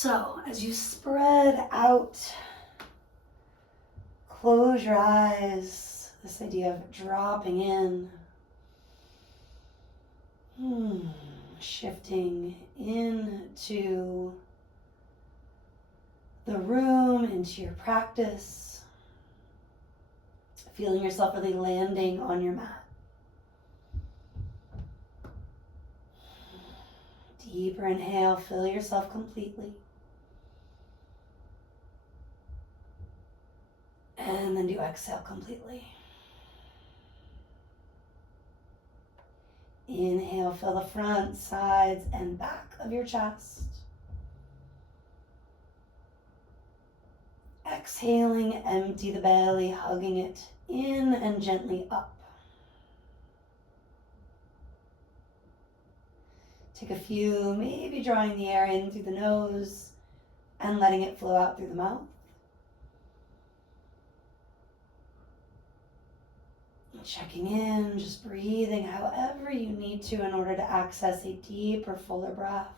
So as you spread out, close your eyes. This idea of dropping in. Shifting into the room, into your practice. Feeling yourself really landing on your mat. Deeper inhale, fill yourself completely. And then do exhale completely. Inhale, fill the front, sides, and back of your chest. Exhaling, empty the belly, hugging it in and gently up. Take a few, maybe drawing the air in through the nose and letting it flow out through the mouth. Checking in, just breathing however you need to in order to access a deeper, fuller breath.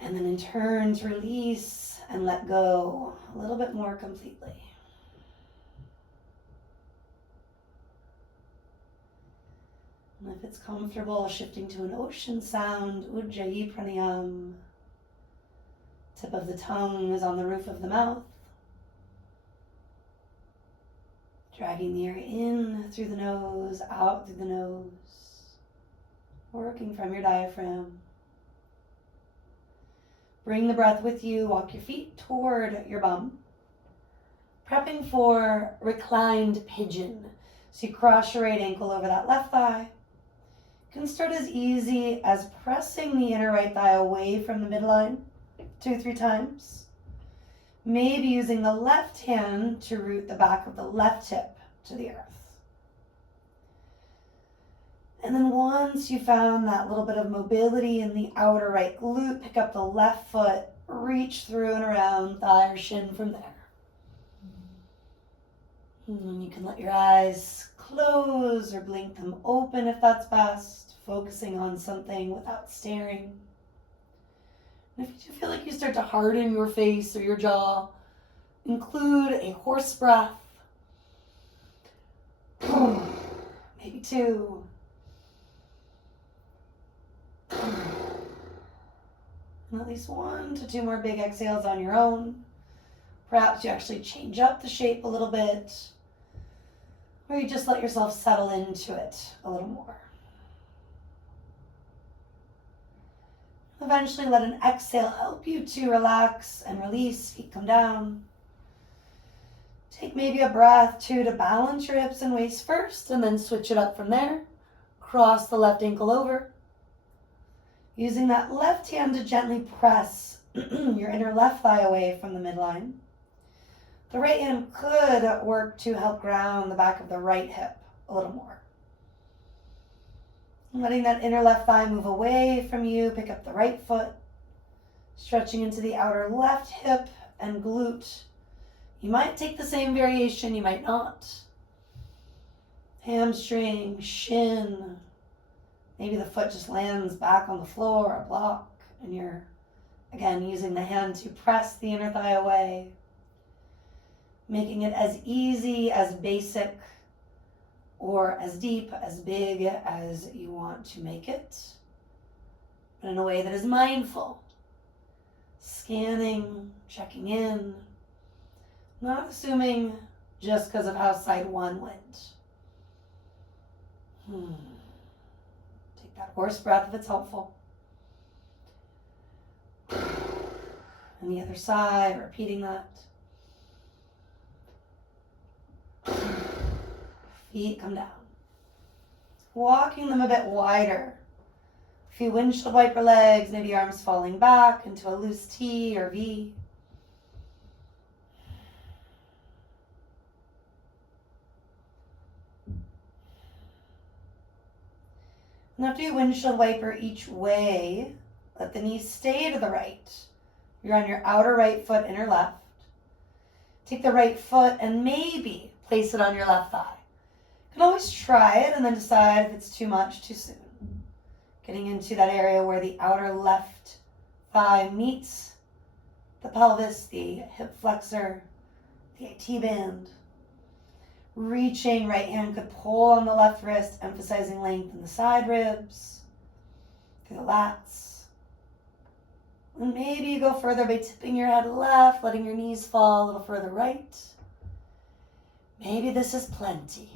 And then in turn to release and let go a little bit more completely. And if it's comfortable, shifting to an ocean sound, Ujjayi Pranayam. Tip of the tongue is on the roof of the mouth. Dragging the air in through the nose, out through the nose. Working from your diaphragm. Bring the breath with you. Walk your feet toward your bum. Prepping for reclined pigeon. So you cross your right ankle over that left thigh. You can start as easy as pressing the inner right thigh away from the midline 2-3 times. Maybe using the left hand to root the back of the left hip to the earth. And then once you found that little bit of mobility in the outer right glute, pick up the left foot, reach through and around thigh or shin from there. And then you can let your eyes close or blink them open if that's best, focusing on something without staring. And if you do feel like you start to harden your face or your jaw, include a horse breath. Maybe 2. And at least 1 to 2 more big exhales on your own. Perhaps you actually change up the shape a little bit, or you just let yourself settle into it a little more. Eventually let an exhale help you to relax and release, feet come down. Take maybe a breath, 2, to balance your hips and waist first, and then switch it up from there. Cross the left ankle over. Using that left hand to gently press your inner left thigh away from the midline. The right hand could work to help ground the back of the right hip a little more. Letting that inner left thigh move away from you, pick up the right foot, stretching into the outer left hip and glute. You might take the same variation, you might not. Hamstring, shin, maybe the foot just lands back on the floor, a block, and you're, again, using the hand to press the inner thigh away, making it as easy, as basic, or as deep, as big as you want to make it, but in a way that is mindful. Scanning, checking in, not assuming just because of how side 1 went. Take that horse breath if it's helpful. And the other side, repeating that. Feet come down. Walking them a bit wider. A few windshield wiper legs, maybe arms falling back into a loose T or V. And after you windshield wiper each way, let the knees stay to the right. You're on your outer right foot, inner left. Take the right foot and maybe place it on your left thigh. You can always try it and then decide if it's too much too soon. Getting into that area where the outer left thigh meets the pelvis, the hip flexor, the IT band. Reaching, right hand could pull on the left wrist, emphasizing length in the side ribs, through the lats. And maybe you go further by tipping your head left, letting your knees fall a little further right. Maybe this is plenty.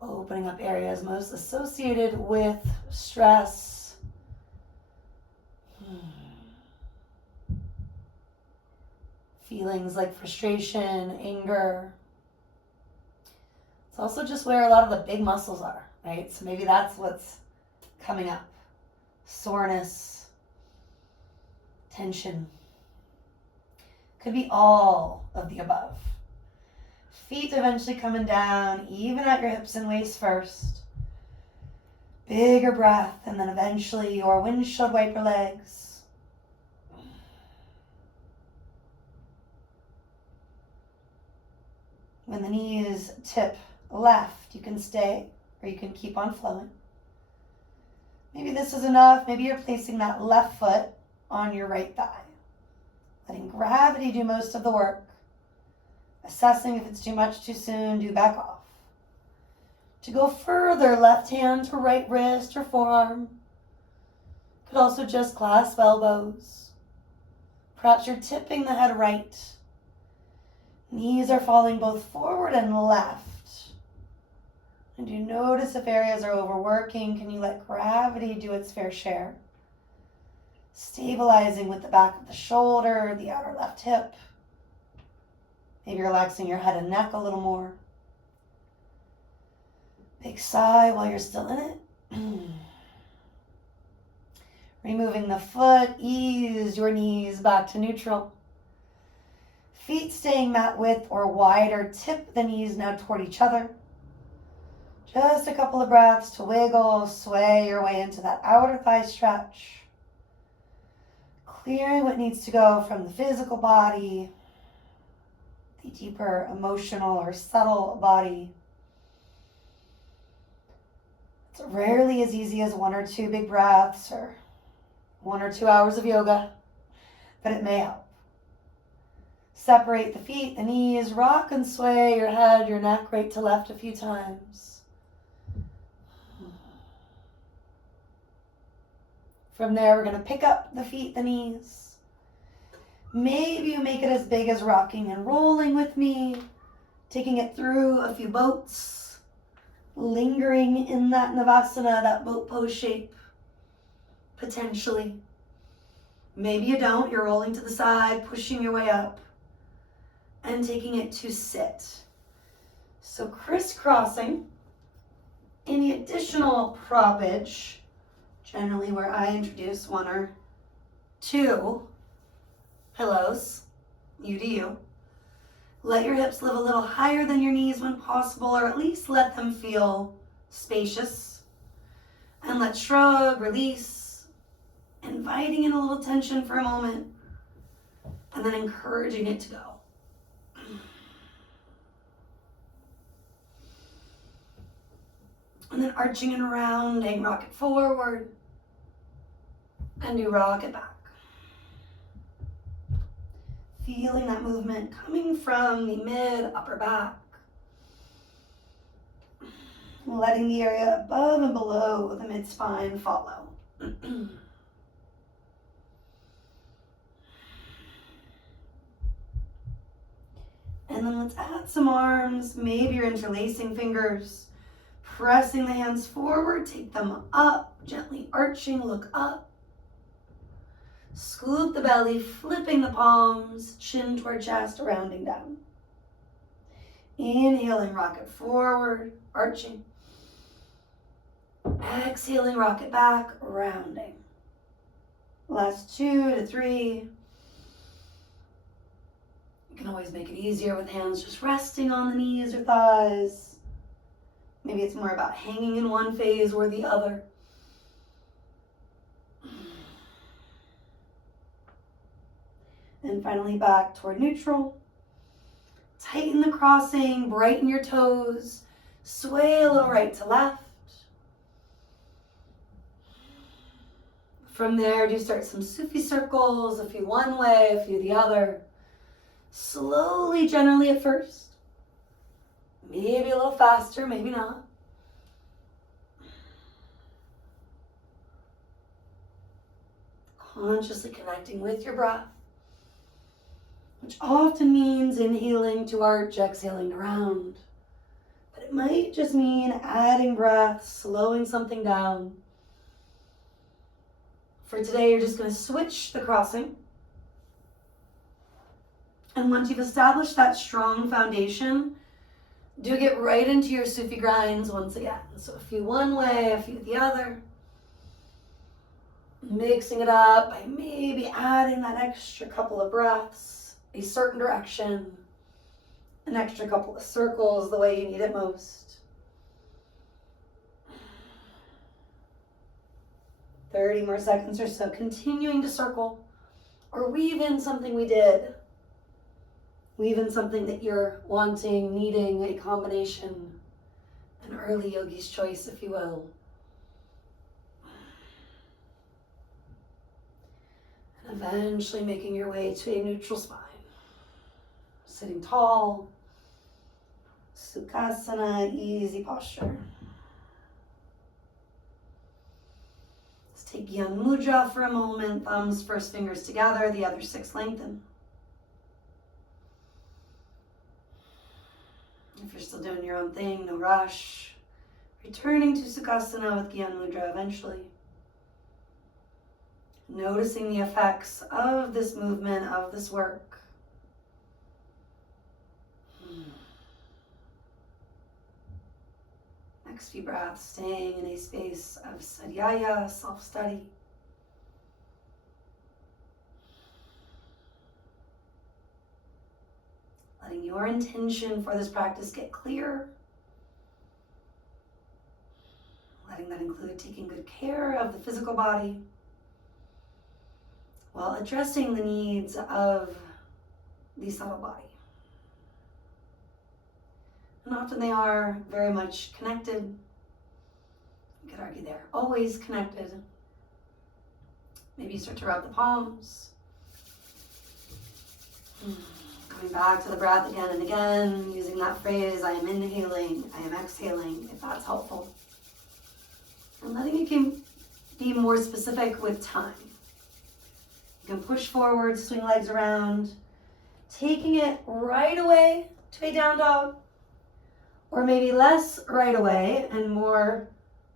Opening up areas most associated with stress. Feelings like frustration, anger. It's also just where a lot of the big muscles are, right? So maybe that's what's coming up. Soreness, tension. Could be all of the above. Feet eventually coming down, even at your hips and waist first. Bigger breath, and then eventually your windshield wiper legs. When the knees tip left, you can stay or you can keep on flowing. Maybe this is enough. Maybe you're placing that left foot on your right thigh. Letting gravity do most of the work. Assessing if it's too much too soon, do back off. To go further, left hand to right wrist or forearm. Could also just clasp elbows. Perhaps you're tipping the head right. Knees are falling both forward and left. And do notice if areas are overworking. Can you let gravity do its fair share? Stabilizing with the back of the shoulder, the outer left hip. Maybe relaxing your head and neck a little more. Big sigh while you're still in it. Removing the foot, ease your knees back to neutral. Feet staying mat width or wider, tip the knees now toward each other. Just a couple of breaths to wiggle, sway your way into that outer thigh stretch. Clearing what needs to go from the physical body, the deeper emotional or subtle body. It's rarely as easy as 1 or 2 big breaths or 1 or 2 hours of yoga, but it may help. Separate the feet, the knees, rock and sway your head, your neck right to left a few times. From there, we're going to pick up the feet, the knees. Maybe you make it as big as rocking and rolling with me, taking it through a few boats, lingering in that Navasana, that boat pose shape, potentially. Maybe you don't, you're rolling to the side, pushing your way up, and taking it to sit. So crisscrossing, any additional proppage, generally where I introduce 1 or 2 pillows, you do you. Let your hips live a little higher than your knees when possible, or at least let them feel spacious. And let's shrug, release, inviting in a little tension for a moment, and then encouraging it to go. And then arching and rounding, rock it forward, and do rock it back. Feeling that movement coming from the mid, upper back. Letting the area above and below the mid-spine follow. And then let's add some arms. Maybe you're interlacing fingers. Pressing the hands forward, take them up, gently arching, look up. Scoop the belly, flipping the palms, chin toward chest, rounding down. Inhaling, rock it forward, arching. Exhaling, rock it back, rounding. Last 2 to 3. You can always make it easier with hands just resting on the knees or thighs. Maybe it's more about hanging in one phase or the other. And finally back toward neutral. Tighten the crossing, brighten your toes. Sway a little right to left. From there, do start some Sufi circles, a few one way, a few the other. Slowly, generally at first. Maybe a little faster, maybe not. Consciously connecting with your breath, which often means inhaling to arch, exhaling to round. But it might just mean adding breath, slowing something down. For today, you're just going to switch the crossing. And once you've established that strong foundation, do get right into your Sufi grinds once again. So a few one way, a few the other. Mixing it up by maybe adding that extra couple of breaths, a certain direction, an extra couple of circles the way you need it most. 30 more seconds or so, continuing to circle or weave in something we did. Weave in something that you're wanting, needing, a combination, an early yogi's choice, if you will. And eventually making your way to a neutral spine. Sitting tall, Sukhasana, easy posture. Let's take Gyan Mudra for a moment. Thumbs, first fingers together, the other 6 lengthen. If you're still doing your own thing, no rush. Returning to Sukhasana with Gyan Mudra eventually. Noticing the effects of this movement, of this work. Next few breaths, staying in a space of sadhyaya, self-study. Letting your intention for this practice get clear. Letting that include taking good care of the physical body while addressing the needs of the subtle body. And often they are very much connected. You could argue they're always connected. Maybe you start to rub the palms. Coming back to the breath again and again, using that phrase, I am inhaling, I am exhaling, if that's helpful. And letting it be more specific with time. You can push forward, swing legs around, taking it right away to a down dog, or maybe less right away and more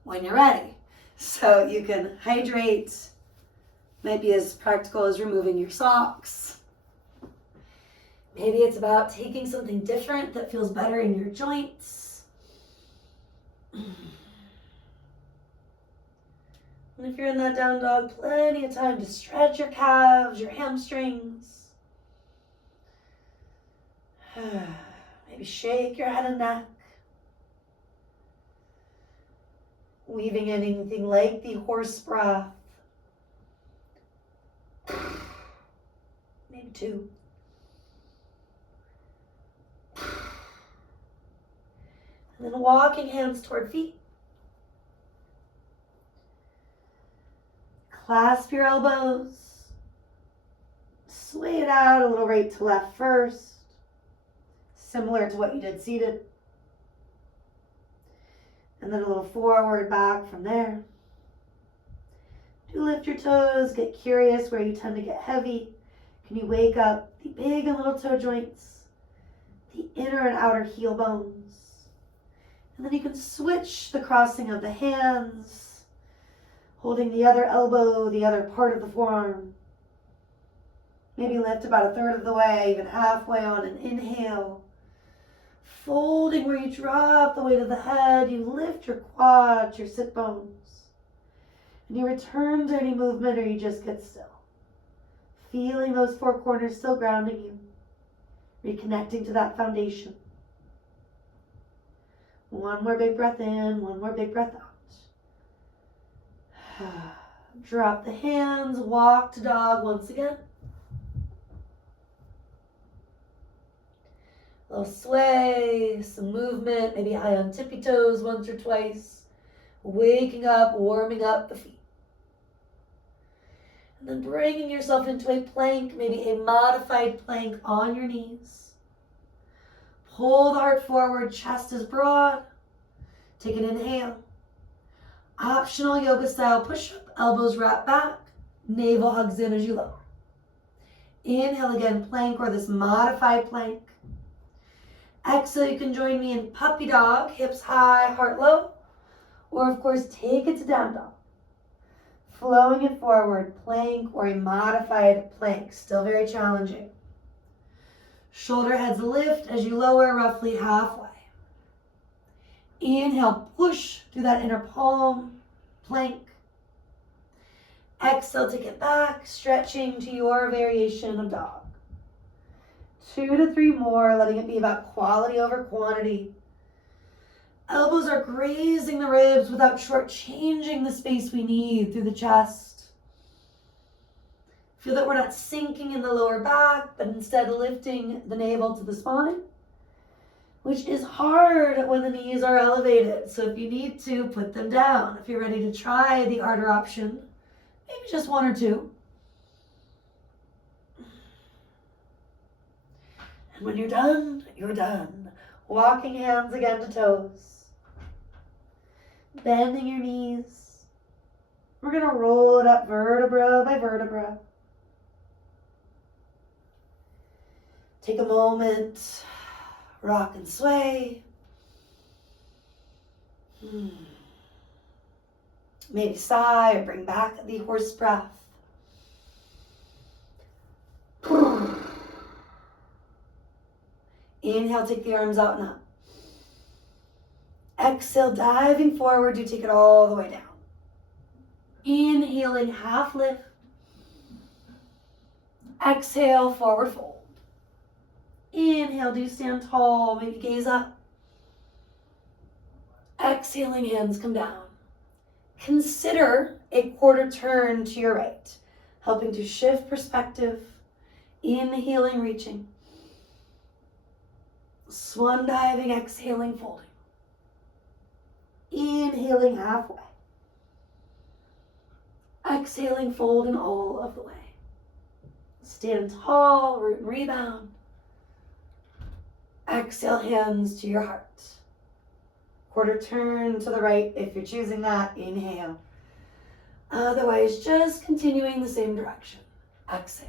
when you're ready. So you can hydrate, might be as practical as removing your socks. Maybe it's about taking something different that feels better in your joints. And if you're in that down dog, plenty of time to stretch your calves, your hamstrings. Maybe shake your head and neck. Weaving in anything like the horse breath. Maybe 2. And then walking hands toward feet. Clasp your elbows. Sway it out a little right to left first. Similar to what you did seated. And then a little forward, back from there. Do lift your toes, get curious where you tend to get heavy. Can you wake up the big and little toe joints, the inner and outer heel bones? And then you can switch the crossing of the hands, holding the other elbow, the other part of the forearm. Maybe lift about 1/3 of the way, even halfway on an inhale. Folding where you drop the weight of the head, you lift your quads, your sit bones. And you return to any movement or you just get still. Feeling those 4 corners still grounding you. Reconnecting to that foundation. One more big breath in, one more big breath out. Drop the hands, walk to dog once again. A little sway, some movement, maybe high on tippy toes once or twice. Waking up, warming up the feet. And then bringing yourself into a plank, maybe a modified plank on your knees. Pull the heart forward, chest is broad. Take an inhale. Optional yoga style push-up, elbows wrap back, navel hugs in as you lower. Inhale again, plank or this modified plank. Exhale, you can join me in puppy dog, hips high, heart low. Or of course, take it to down dog. Flowing it forward, plank or a modified plank, still very challenging. Shoulder heads lift as you lower roughly halfway. Inhale, push through that inner palm, plank. Exhale, take it back, stretching to your variation of dog. 2 to 3 more, letting it be about quality over quantity. Elbows are grazing the ribs without shortchanging the space we need through the chest. Feel that we're not sinking in the lower back, but instead lifting the navel to the spine, which is hard when the knees are elevated. So if you need to, put them down. If you're ready to try the harder option, maybe just 1 or 2. And when you're done, you're done. Walking hands again to toes. Bending your knees. We're going to roll it up vertebra by vertebra. Take a moment, rock and sway. Maybe sigh or bring back the horse breath. Inhale, take the arms out and up. Exhale, diving forward, you take it all the way down. Inhaling, half lift. Exhale, forward fold. Inhale, do stand tall, maybe gaze up. Exhaling, hands come down. Consider a quarter turn to your right, helping to shift perspective. Inhaling, reaching. Swan diving, exhaling, folding. Inhaling halfway. Exhaling, folding all of the way. Stand tall, root and rebound. Exhale, hands to your heart. Quarter turn to the right if you're choosing that. Inhale. Otherwise, just continuing the same direction. Exhale.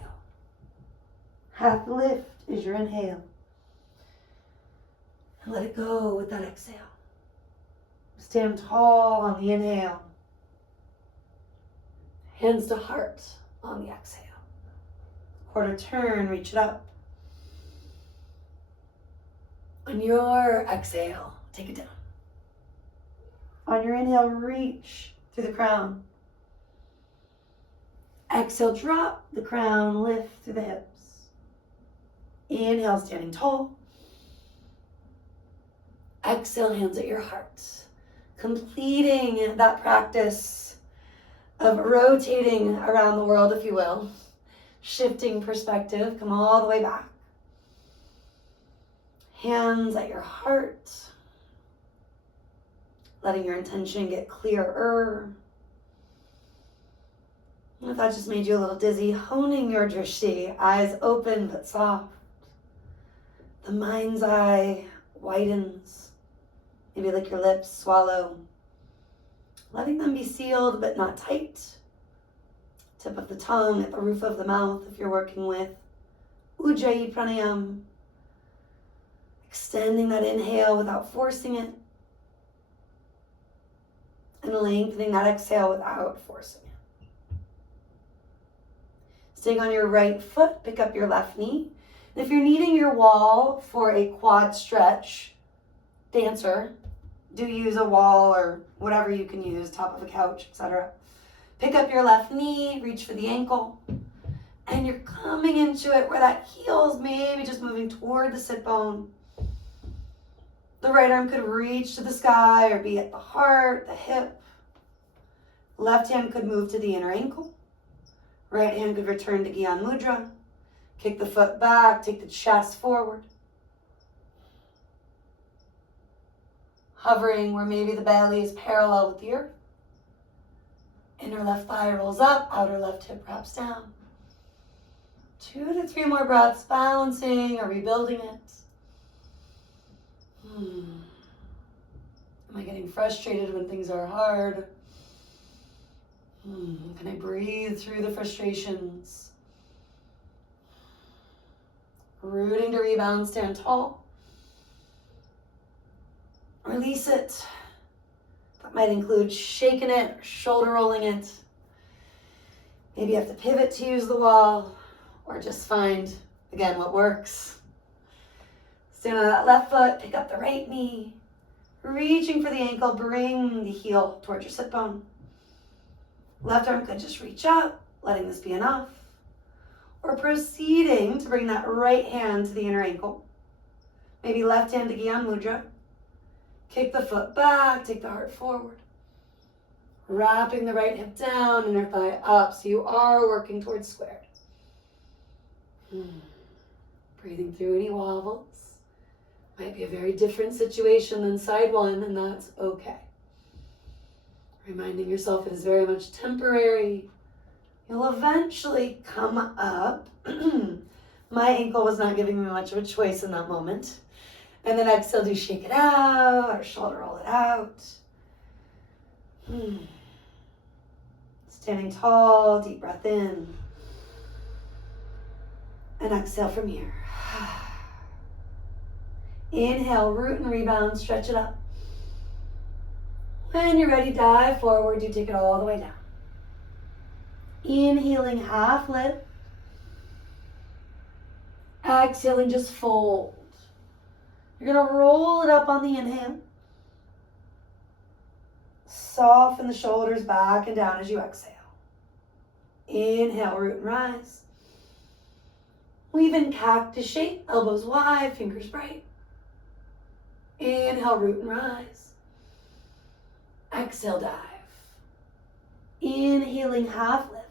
Half lift is your inhale. And let it go with that exhale. Stand tall on the inhale. Hands to heart on the exhale. Quarter turn, reach it up. On your exhale, take it down. On your inhale, reach through the crown. Exhale, drop the crown, lift through the hips. Inhale, standing tall. Exhale, hands at your heart. Completing that practice of rotating around the world, if you will. Shifting perspective, come all the way back. Hands at your heart. Letting your intention get clearer. And if that just made you a little dizzy, honing your drishti, eyes open but soft. The mind's eye widens. Maybe lick your lips, swallow. Letting them be sealed but not tight. Tip of the tongue at the roof of the mouth if you're working with Ujjayi Pranayam. Extending that inhale without forcing it. And lengthening that exhale without forcing it. Staying on your right foot, pick up your left knee. And if you're kneading your wall for a quad stretch, dancer, do use a wall or whatever you can use, top of a couch, etc. Pick up your left knee, reach for the ankle. And you're coming into it where that heel's maybe just moving toward the sit bone. The right arm could reach to the sky or be at the heart, the hip. Left hand could move to the inner ankle. Right hand could return to Gyan Mudra. Kick the foot back, take the chest forward. hovering where maybe the belly is parallel with the earth. Inner left thigh rolls up, outer left hip wraps down. 2 to 3 more breaths, balancing or rebuilding it. Am I getting frustrated when things are hard? Can I breathe through the frustrations? Rooting to rebound, stand tall. Release it. That might include shaking it, or shoulder rolling it. Maybe you have to pivot to use the wall, or just find, again, what works. Stand on that left foot, pick up the right knee. Reaching for the ankle, bring the heel towards your sit bone. Left arm could just reach out, letting this be enough. Or proceeding to bring that right hand to the inner ankle. Maybe left hand to Gyan Mudra. Kick the foot back, take the heart forward. Wrapping the right hip down, inner thigh up, so you are working towards squared. Breathing through any wobbles. Might be a very different situation than side one, and that's okay. Reminding yourself it is very much temporary. You'll eventually come up. My ankle was not giving me much of a choice in that moment. And then exhale, do shake it out, or shoulder roll it out. Standing tall, deep breath in. And exhale from here. Inhale, root and rebound, stretch it up. When you're ready, dive forward, you take it all the way down. Inhaling, half lift. Exhaling, just fold. You're gonna roll it up on the inhale. Soften the shoulders back and down as you exhale. Inhale, root and rise. Weave in cactus shape, elbows wide, fingers bright. Inhale, root and rise. Exhale, dive. Inhaling, half lift.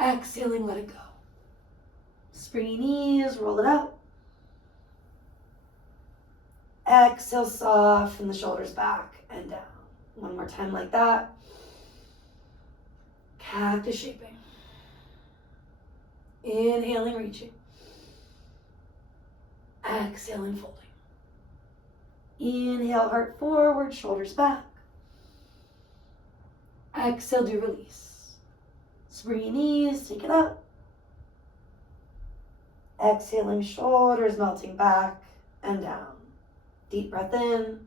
Exhaling, let it go. Springy knees, roll it out. Exhale, soften the shoulders back and down. One more time like that. Cactus shaping. Inhaling, reaching. Exhaling, folding. Inhale, heart forward, shoulders back. Exhale, do release. Springy knees, take it up. Exhaling, shoulders melting back and down. Deep breath in.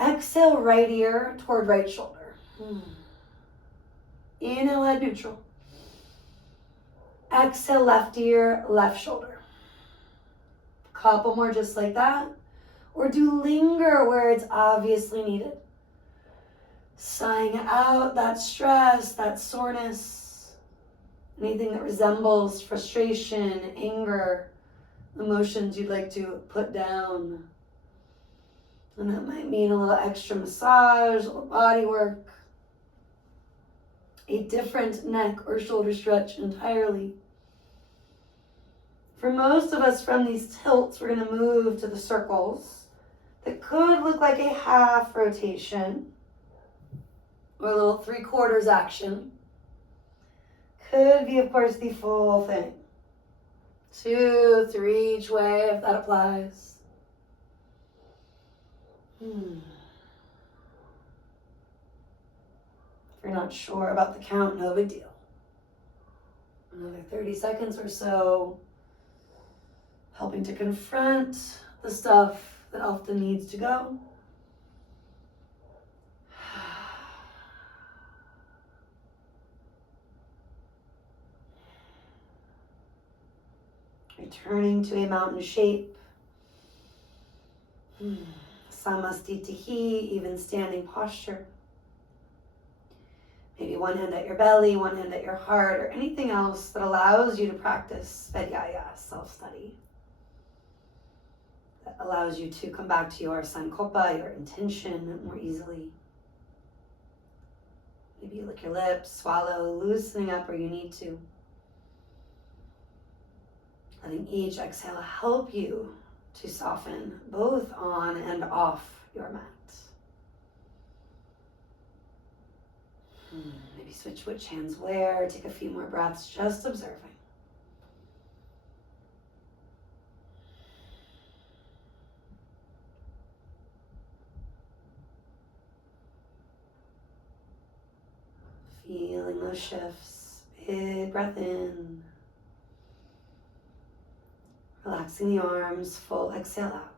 Exhale, right ear toward right shoulder. Inhale, head neutral. Exhale, left ear, left shoulder. Couple more just like that. Or do linger where it's obviously needed. Sighing out that stress, that soreness, anything that resembles frustration, anger, emotions you'd like to put down. And that might mean a little extra massage, a little body work, a different neck or shoulder stretch entirely. For most of us from these tilts, we're going to move to the circles that could look like a half rotation or a little 3/4 action. Could be, of course, the full thing. 2, 3 each way if that applies. If you're not sure about the count, no big deal. Another 30 seconds or so, helping to confront the stuff that often needs to go. Returning to a mountain shape. Samastitihi, even standing posture. Maybe one hand at your belly, one hand at your heart, or anything else that allows you to practice Svadhyaya, self-study. That allows you to come back to your sankalpa, your intention, more easily. Maybe you lick your lips, swallow, loosening up where you need to. Letting each exhale help you to soften both on and off your mat. Maybe switch which hands where. Take a few more breaths, just observing. Feeling those shifts. Big breath in. Relaxing the arms, full exhale out.